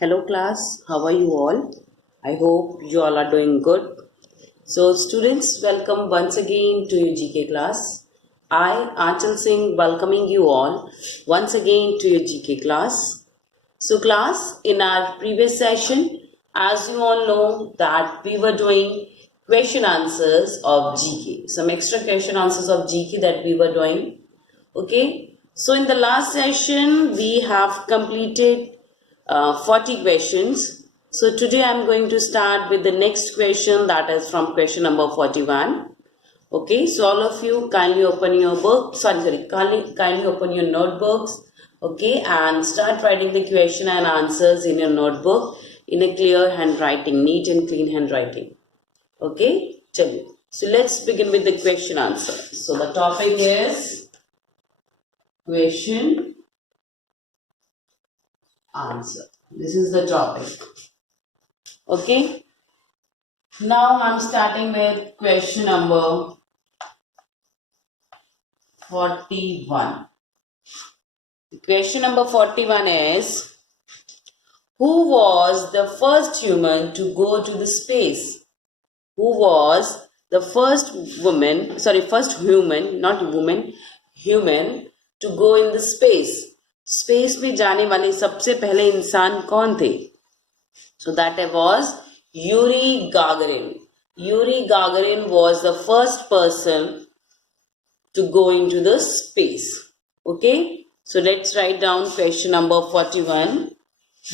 Hello class, how are you all? I hope you all are doing good. So students, welcome once again to your GK class. I, Aanchal Singh, welcoming you all once again to your GK class. So class, in our previous session, as you all know that we were doing question answers of GK. Some extra question answers of GK that we were doing. Okay. So in the last session, we have completed 40 questions. So today I'm going to start with the next question, that is from question number 41. Okay, so all of you kindly open your book, kindly open your notebooks, okay, and start writing the question and answers in your notebook in a clear handwriting, neat and clean handwriting. Okay, so let's begin with the question answer. So the topic is question answer. This is the topic. Okay. Now I'm starting with question number 41. The question number 41 is, who was the first human to go to the space? Who was the first human to go in the space? Space में जाने वाले सबसे पहले इंसान कौन थे? So that was Yuri Gagarin. Yuri Gagarin was the first person to go into the space. Okay, so let's write down question number 41.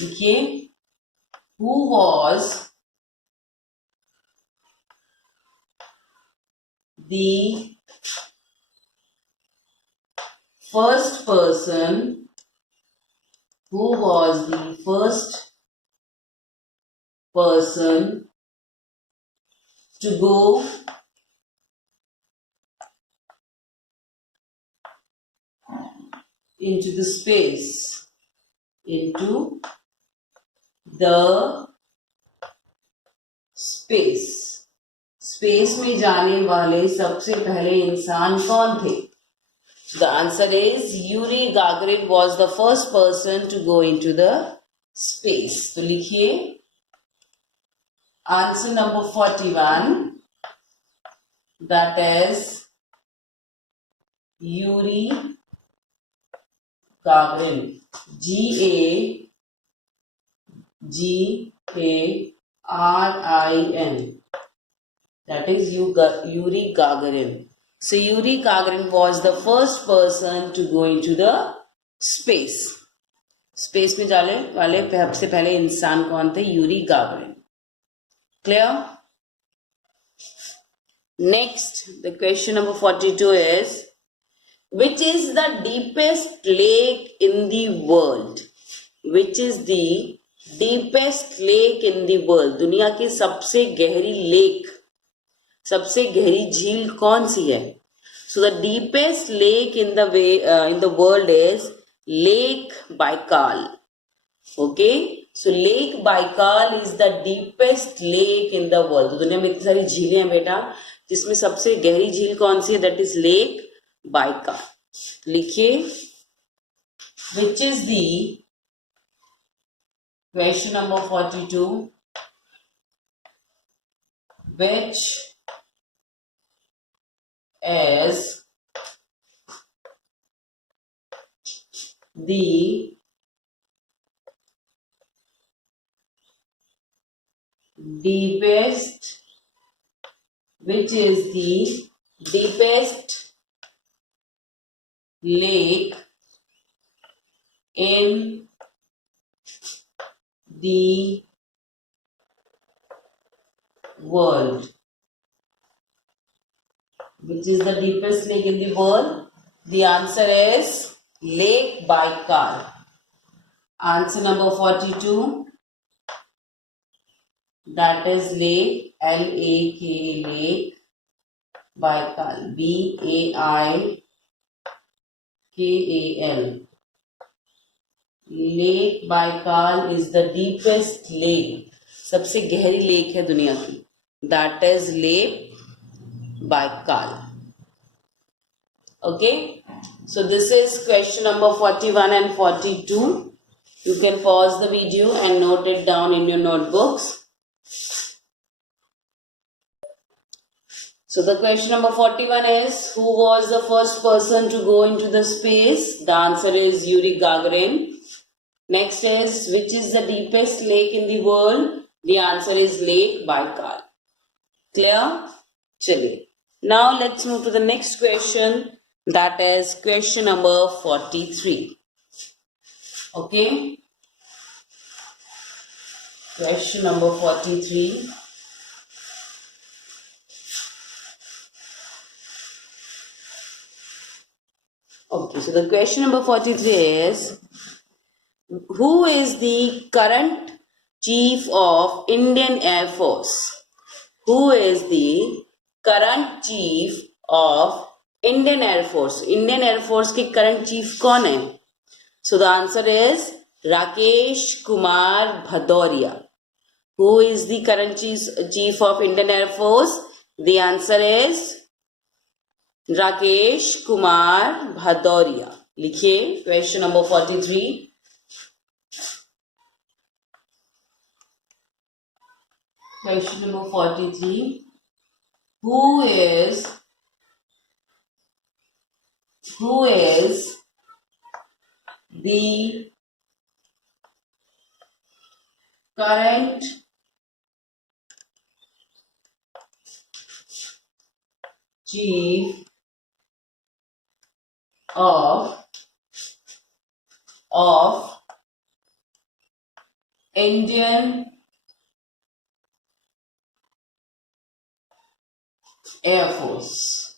Okay, who was the first person? Who was the first person to go into the space? Into the space. Space में जाने वाले सबसे पहले इंसान कौन थे? So the answer is Yuri Gagarin was the first person to go into the space. तो लिखिए answer number 41, that is Yuri Gagarin. Gagarin. That is Yuri Gagarin. So Yuri Gagarin was the first person to go into the space. Space में जाने वाले सबसे पहले इंसान कौन थे? Yuri Gagarin. Clear? Next, the question number 42 is, which is the deepest lake in the world? Which is the deepest lake in the world? दुनिया की सबसे गहरी लेक, सबसे गहरी झील कौन सी है? So the deepest lake in the world is Lake Baikal. Okay, so Lake Baikal is the deepest lake in the world. तो दुनिया में इतनी सारी झीलें हैं बेटा, जिसमें सबसे गहरी झील कौन सी है? That is Lake Baikal. लिखिए, which is the question number 42, which is the deepest, which is the deepest lake in the world? Which is the deepest lake in the world? The answer is Lake Baikal. Answer number 42, that is Lake, L-A-K, Lake Baikal, B-A-I-K-A-L. Lake Baikal is the deepest lake, सबसे गहरी lake है दुनिया की. That is Lake Baikal. Okay, so this is question number 41 and 42. You can pause the video and note it down in your notebooks. So the question number 41 is, who was the first person to go into the space? The answer is Yuri Gagarin. Next is, which is the deepest lake in the world? The answer is Lake Baikal. Clear? Chaliye. Now let's move to the next question. That is question number 43. Okay. Question number 43. Okay, so the question number 43 is, who is the current Chief of Indian Air Force? Who is the current Chief of Indian Air Force? Indian Air Force के current Chief कौन है? So the answer is Rakesh Kumar Bhadauria. Who is the current Chief of Indian Air Force? The answer is Rakesh Kumar Bhadauria. लिखिए question number 43. Question number 43. Who is the current Chief of Indian Air Force?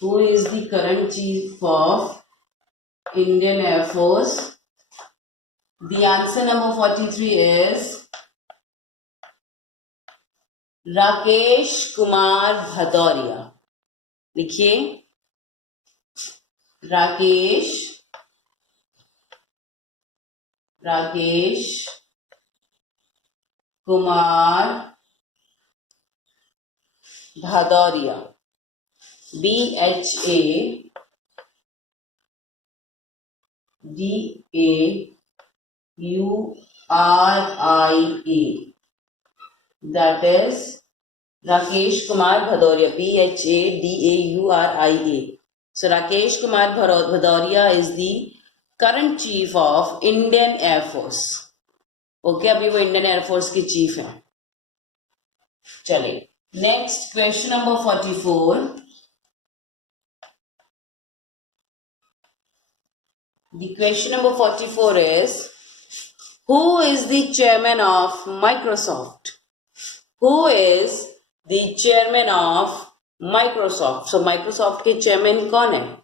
Who is the current Chief of Indian Air Force? The answer number 43 is Rakesh Kumar Bhadauria. लिखिए Rakesh Kumar Bhadauria. BHADAURIA. That is Rakesh Kumar Bhadauria. BHADAURIA. So Rakesh Kumar Bhadauria is the current Chief of Indian Air Force. Okay, अभी वो Indian Air Force के Chief हैं. चलिए. Next, question number 44. The question number 44 is, who is the chairman of Microsoft? Who is the chairman of Microsoft? So Microsoft के chairman कौन है?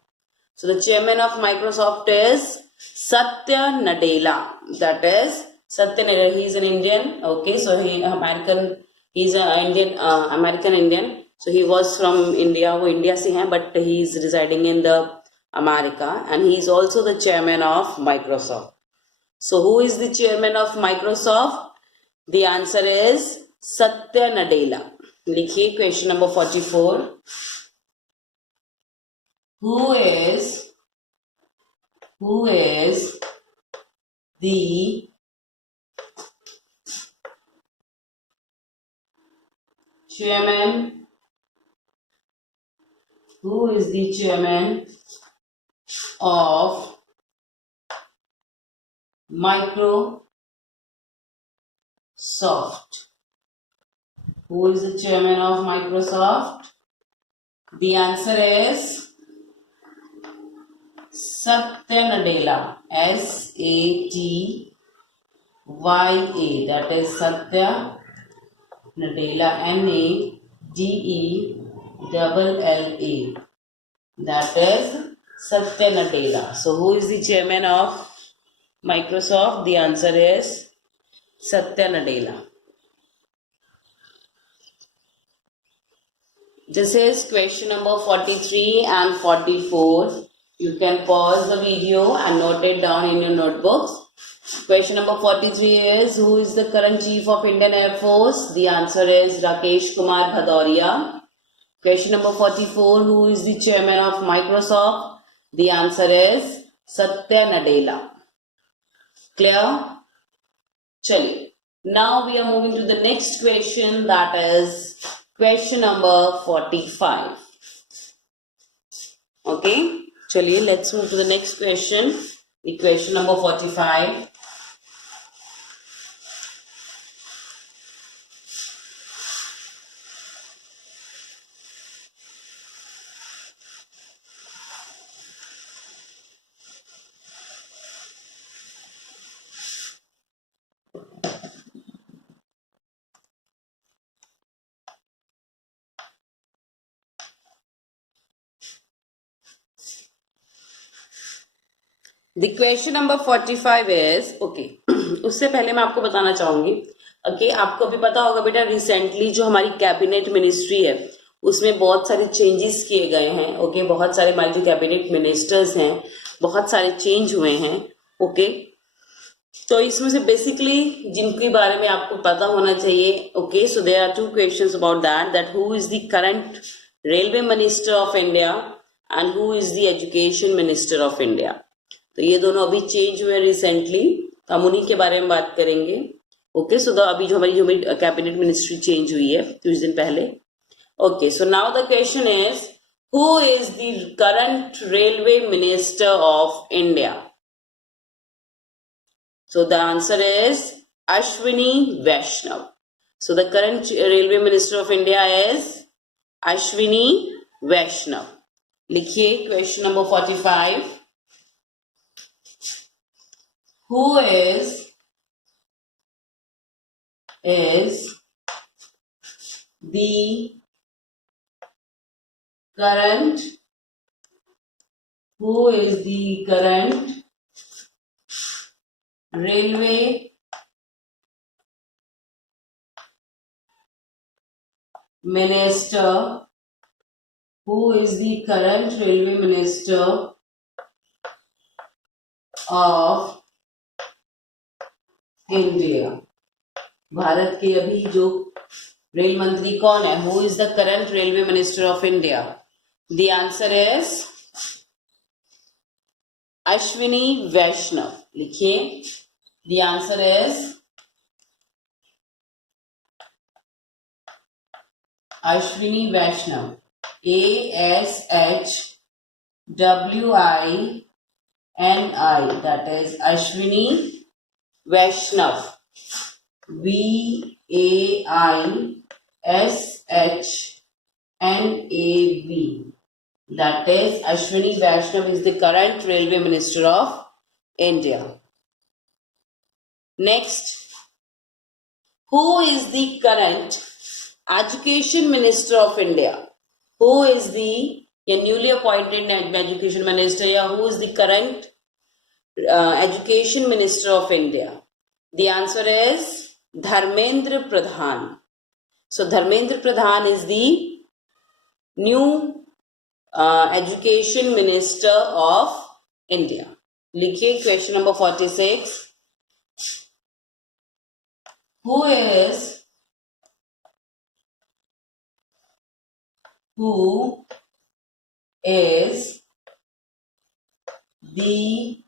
So the chairman of Microsoft is Satya Nadella. That is Satya Nadella. He is an Indian. Okay, so he's an Indian, American Indian. So he was from India. वो India से हैं, but he is residing in the America, and he is also the chairman of Microsoft. So who is the chairman of Microsoft? The answer is Satya Nadella. लिखिए question number 44. Who is the chairman? Who is the chairman of Microsoft? Who is the chairman of Microsoft? The answer is Satya Nadella. SATYA. That is Satya Nadella. NADELLA. That is Satya Nadella. So who is the chairman of Microsoft? The answer is Satya Nadella. This is question number 43 and 44. You can pause the video and note it down in your notebooks. Question number 43 is, who is the current Chief of Indian Air Force? The answer is Rakesh Kumar Bhadauria. Question number 44, who is the chairman of Microsoft? The answer is Satya Nadella. Clear? Chaliye. Now we are moving to the next question, that is question number 45. Okay, chaliye, let's move to the next question. The question number 45. The question number 45 is okay. उससे पहले मैं आपको बताना चाहूंगी कि आपको भी पता होगा बेटा, रिसेंटली जो हमारी कैबिनेट मिनिस्ट्री है उसमें बहुत सारे चेंजेस किए गए हैं. ओके, बहुत सारे हमारे जो कैबिनेट मिनिस्टर्स हैं बहुत सारे चेंज हुए हैं. ओके, तो इसमें से बेसिकली जिनके बारे में आपको पता होना चाहिए. Okay, so there are two questions about that who is the current railway minister of India and who is the education minister of India. तो ये दोनों अभी चेंज हुए रिसेंटली, तो हम उन्हीं के बारे में बात करेंगे. ओके, सो अभी जो हमारी कैबिनेट मिनिस्ट्री चेंज हुई है कुछ दिन पहले. Okay, so now the question is who is the current railway minister of India. So the answer is Ashwini Vaishnav. So the current railway minister of India is Ashwini Vaishnav. लिखिए question number 45. Who is the current railway minister of India. भारत के अभी जो rail मंत्री कौन है? Who is the current railway minister of India? The answer is Ashwini Vaishnaw. लिखिए, the answer is Ashwini Vaishnaw. ASHWINI, that is Ashwini Vaishnav. VAISHNAV, that is Ashwini Vaishnav is the current railway minister of India. Next, who is the current education minister of India? Who is the newly appointed education minister, या who is the current education minister of India? The answer is Dharmendra Pradhan. So Dharmendra Pradhan is the new education minister of India. लिखिए question number 46. Who is the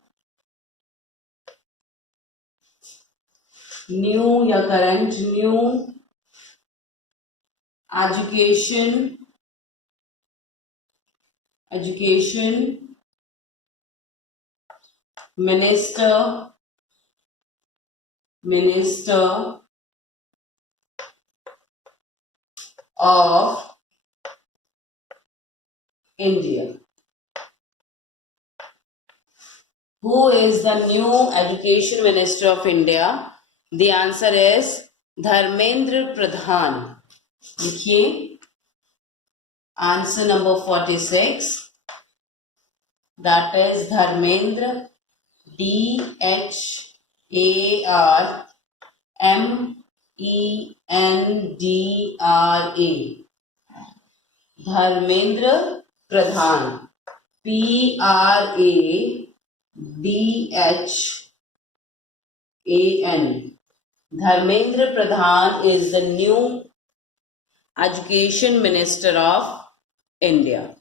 new या current new education minister of India? Who is the new education minister of India? The answer is Dharmendra Pradhan. लिखिए, answer number 46, that is Dharmendra, DHARMENDRA, Dharmendra Pradhan, PRADHAN. Dharmendra Pradhan is the new education minister of India.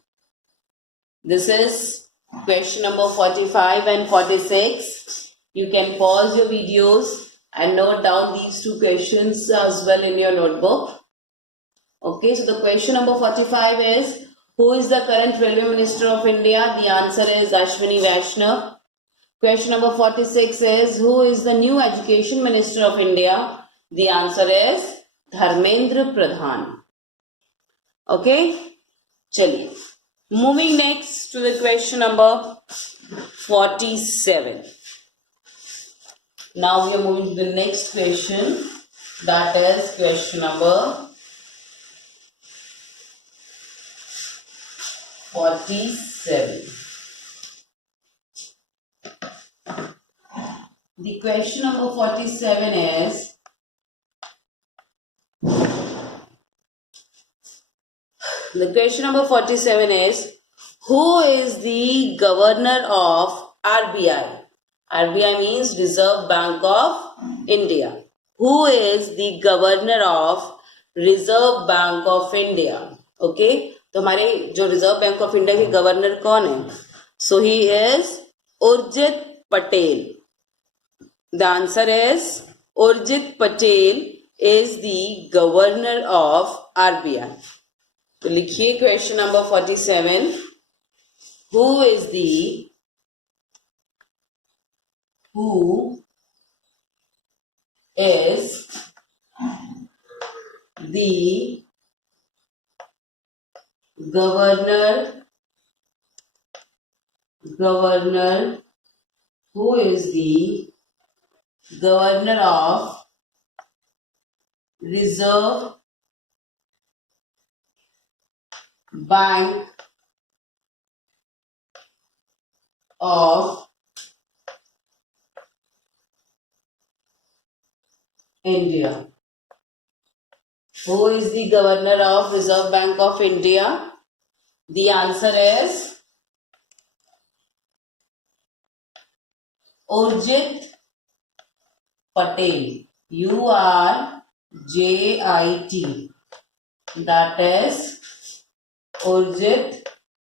This is question number 45 and 46. You can pause your videos and note down these two questions as well in your notebook. Okay, so the question number 45 is, who is the current Railway Minister of India? The answer is Ashwini Vaishnav. Question number 46 is, who is the new Education Minister of India? The answer is Dharmendra Pradhan. Okay, chaliye. Moving next to the question number 47. Now we are moving to the next question, that is question number 47. The question number 47 is, who is the governor of RBI? RBI means Reserve Bank of India. Who is the governor of Reserve Bank of India? Okay, तो हमारे जो reserve bank of India के governor कौन है? So he is Urjit Patel. The answer is Urjit Patel is the governor of RBI. तो लिखिए question number 47. Who is the governor who is the governor of Reserve Bank of India? Who is the governor of Reserve Bank of India? The answer is Urjit Patel. URJIT. That is Urjit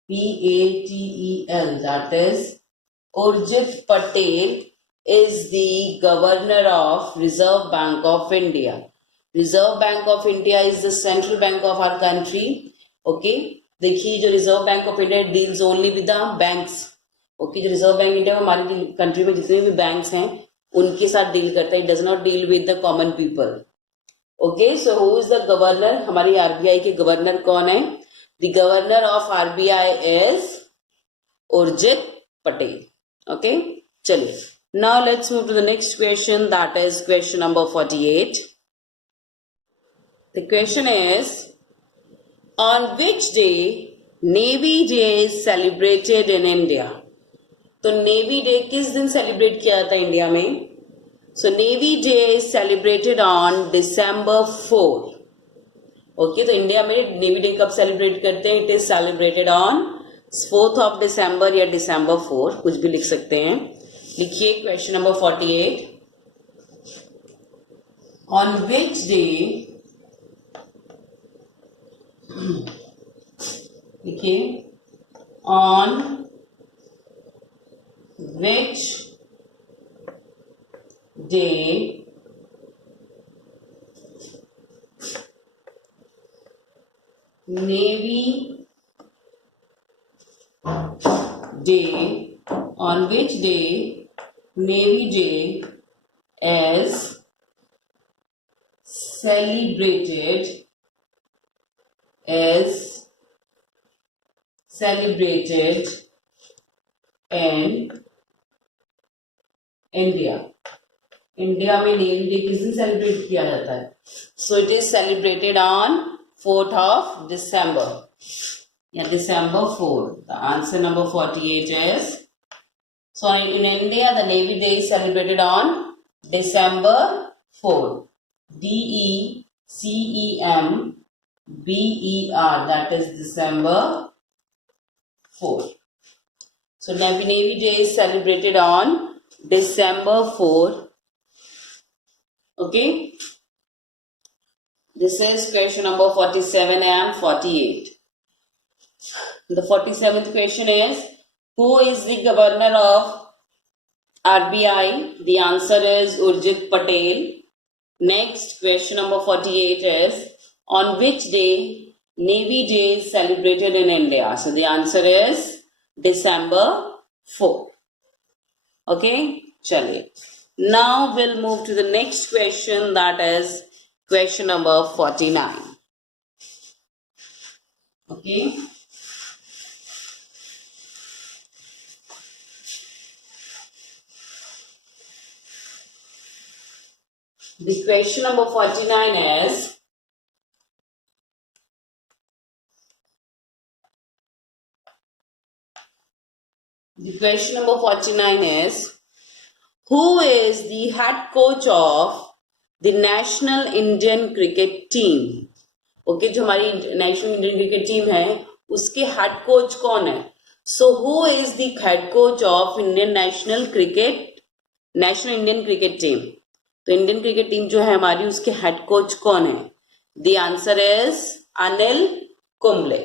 PATEL. That is Urjit Patel is the governor of Reserve Bank of India. Reserve Bank of India is the central bank of our country. Okay, देखिए जो reserve bank of India deals only with the banks. Okay, जो reserve bank India हमारी country में जितने भी banks हैं उनके साथ डील करता है. It does not deal with the common people. Okay, so who is the governor? हमारी आरबीआई के गवर्नर कौन है? The governor of RBI is Urjit Patel. Okay, चलिए. Now let's move to the next question, that is question number 48. The question is, on which day Navy Day is celebrated in India? तो Navy Day किस दिन celebrate किया जाता है India में? So Navy Day is celebrated on December 4. Okay, तो India में Navy Day कब celebrate करते हैं? It is celebrated on 4th of December या December 4, कुछ भी लिख सकते हैं. लिखिए question number 48. On which day, लिखिए, on which day Navy Day, on which day Navy Day is celebrated in India. India में नेवी डे किस दिन सेलिब्रेट किया जाता है? So it is celebrated on 4th of December या December 4. The answer number 48 is, so in India the Navy Day is celebrated on December 4. DECEMBER, that is December 4. So Navy Day is celebrated on December 4. Okay, this is question number 47 and 48. The 47th question is, who is the governor of RBI. The answer is Urjit Patel. Next, question number 48 is, on which day Navy Day is celebrated in India? So the answer is December 4. Okay, chaliye. Now we'll move to the next question, that is question number 49. Okay. The question number 49 is, who is the head coach of the National Indian Cricket Team? Okay, जो हमारी national Indian cricket team है उसके head coach कौन है? So who is the head coach of national Indian cricket team? तो Indian cricket team जो है हमारी, उसके हेड कोच कौन है? The answer is Anil Kumble.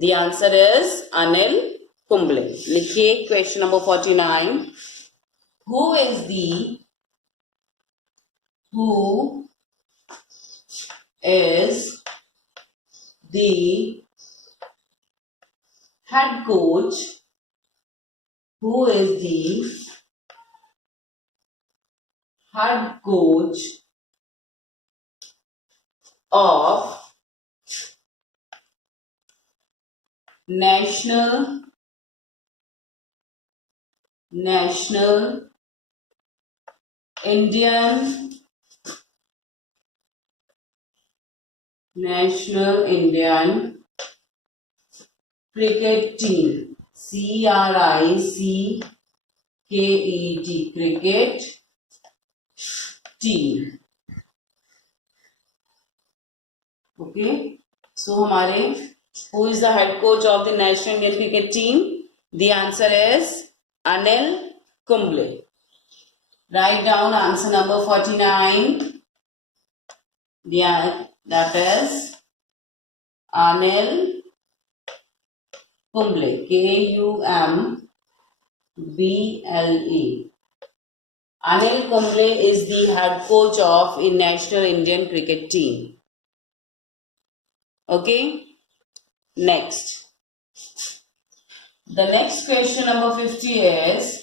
The answer is Anil Kumble. लिखिए question number 49. Who is the head coach, who is the head coach of National Indian cricket team? CRICKET, cricket team. Okay, so हमारे who is the head coach of the National Indian Cricket Team? The answer is Anil Kumble. Write down answer number 49. That is Anil Kumble. KUMBLE. Anil Kumble is the head coach of the National Indian Cricket Team. Okay. Next. The next question number 50 is,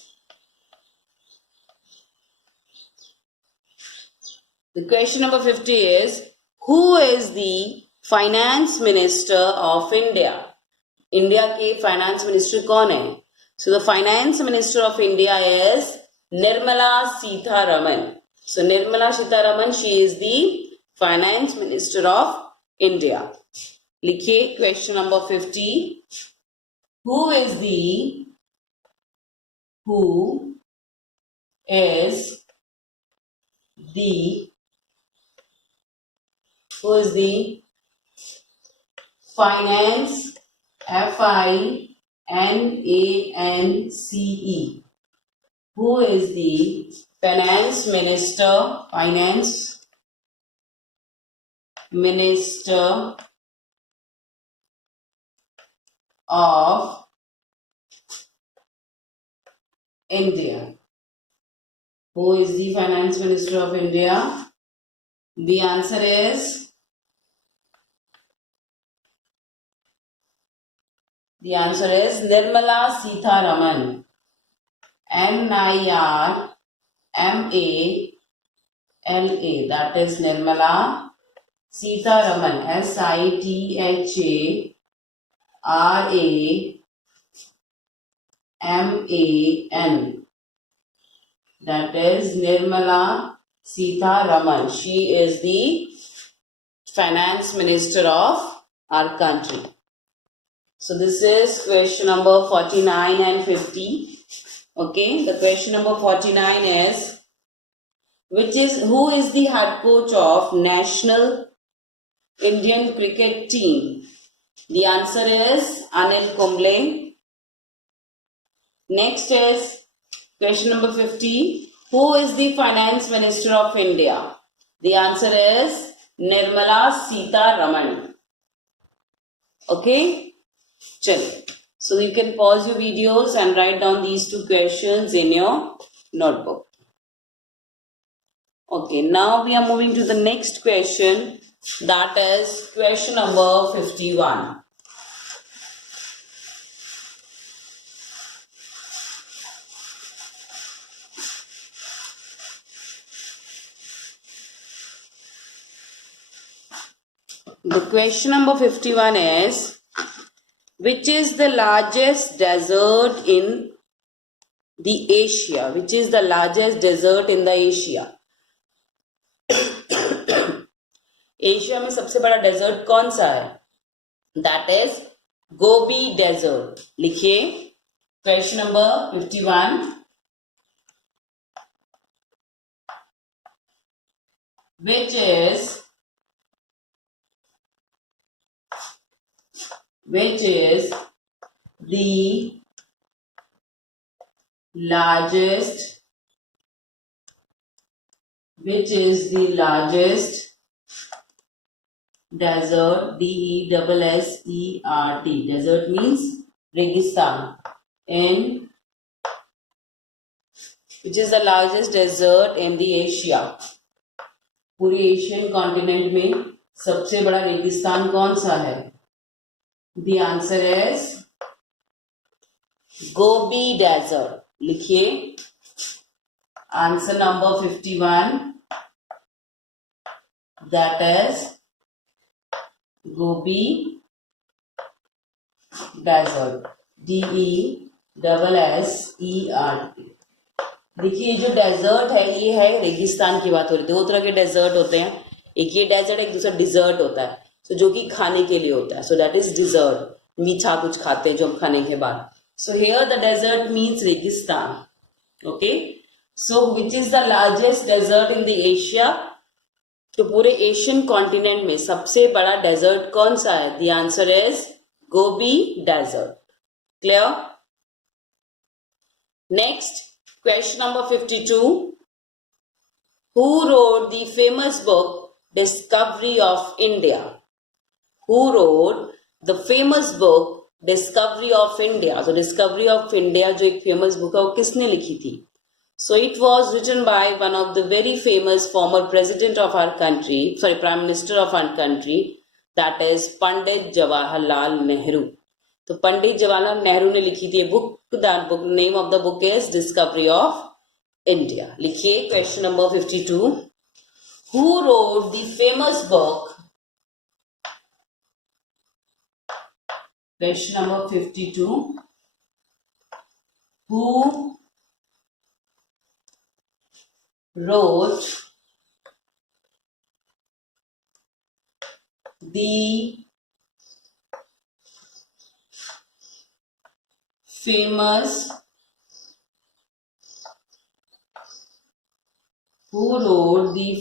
who is the finance minister of India? India के finance minister कौन है? So the finance minister of India is Nirmala Sitharaman. So Nirmala Sitharaman, she is the finance minister of India. लिखिए question number 50. Who is the finance, FINANCE, who is the finance minister of India? Who is the finance minister of India? The answer is Nirmala Sitharaman. NIRMALA. That is Nirmala Sitharaman. SITHARAMAN. That is Nirmala Sitharaman. She is the finance minister of our country. So this is question number 49 and 50. Okay, the question number 49 is, who is the head coach of National Indian Cricket Team? The answer is Anil Kumble. Next is question number 50. Who is the finance minister of India? The answer is Nirmala Sitharaman. Okay. Chale. So you can pause your videos and write down these two questions in your notebook. Okay, now we are moving to the next question, that is question number 51. The question number 51 is, which is the largest desert in the Asia? Which is the largest desert in the Asia? Asia में सबसे बड़ा desert कौन सा है? That is Gobi desert. लिखिए question number 51. which is the largest desert, D-E-S-S-E-R-T. Desert means Registan. In which is the largest desert in the Asia? पूरे Asian continent में सबसे बड़ा रेगिस्तान कौन सा है? The answer is Gobi desert. लिखिए answer number 51, that is Gobi desert. D-E-S-S-E-R-T. देखिए जो डेजर्ट है ये है रेगिस्तान की बात हो रही थी. दो तरह के डेजर्ट होते हैं, एक ये डेजर्ट, एक दूसरा डिजर्ट होता है. सो जो कि खाने के लिए होता है. So that is dessert. मीठा कुछ खाते हैं जो हम खाने के बाद. So here the desert means रेगिस्तान. Okay, so which is the largest desert in the Asia? तो पूरे एशियन कॉन्टिनेंट में सबसे बड़ा डेजर्ट कौन सा है? The answer is Gobi desert. Clear? Next question number 52. Who wrote the famous book Discovery of India? Who wrote the famous book Discovery of India? So Discovery of India जो एक famous book है वो किसने लिखी थी? So it was written by one of the very famous former president of our country, Prime Minister of our country, that is Pandit Jawaharlal Nehru. तो पंडित जवाहरलाल नेहरू ने लिखी थी book. That book name of the book is Discovery of India. लिखिए question number 52. Who wrote the famous book? Question number 52. Who wrote the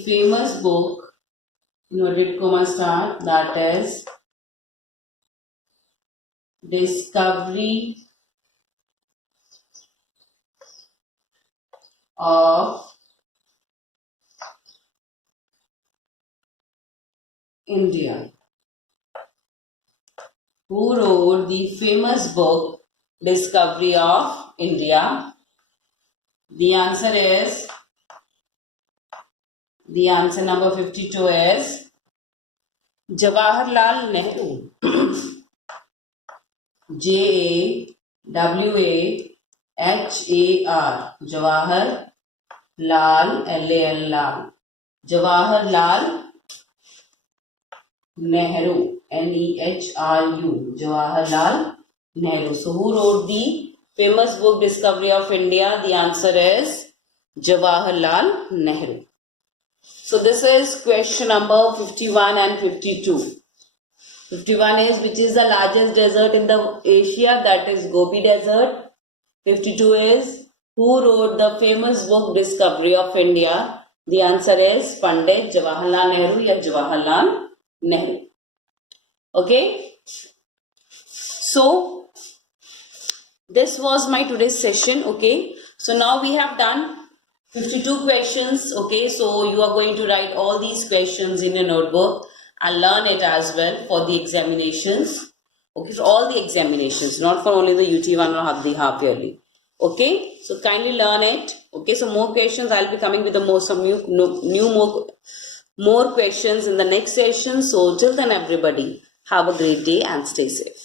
famous book, inverted comma start, that is Discovery of India? Who wrote the famous book Discovery of India? The answer number 52 is Jawaharlal Nehru. J-A-W-A-H-A-R. Jawaharlal, L-A-L-Lal. Jawaharlal Nehru, N-E-H-R-U. Jawaharlal Nehru. So who wrote the famous book Discovery of India? The answer is Jawaharlal Nehru. So this is question number 51 and 52. 51 is which is the largest desert in the Asia? That is Gobi Desert. 52 is who wrote the famous book Discovery of India? The answer is Pandit Jawaharlal Nehru या Jawaharlal Nehru. Okay. So this was my today's session. Okay, so now we have done 52 questions. Okay, so you are going to write all these questions in your notebook and learn it as well for the examinations. Okay, for all the examinations, not for only the UT1 or the half yearly. Okay, so kindly learn it. Okay, so more questions. I'll be coming with the some more questions in the next session. So till then, everybody, have a great day and stay safe.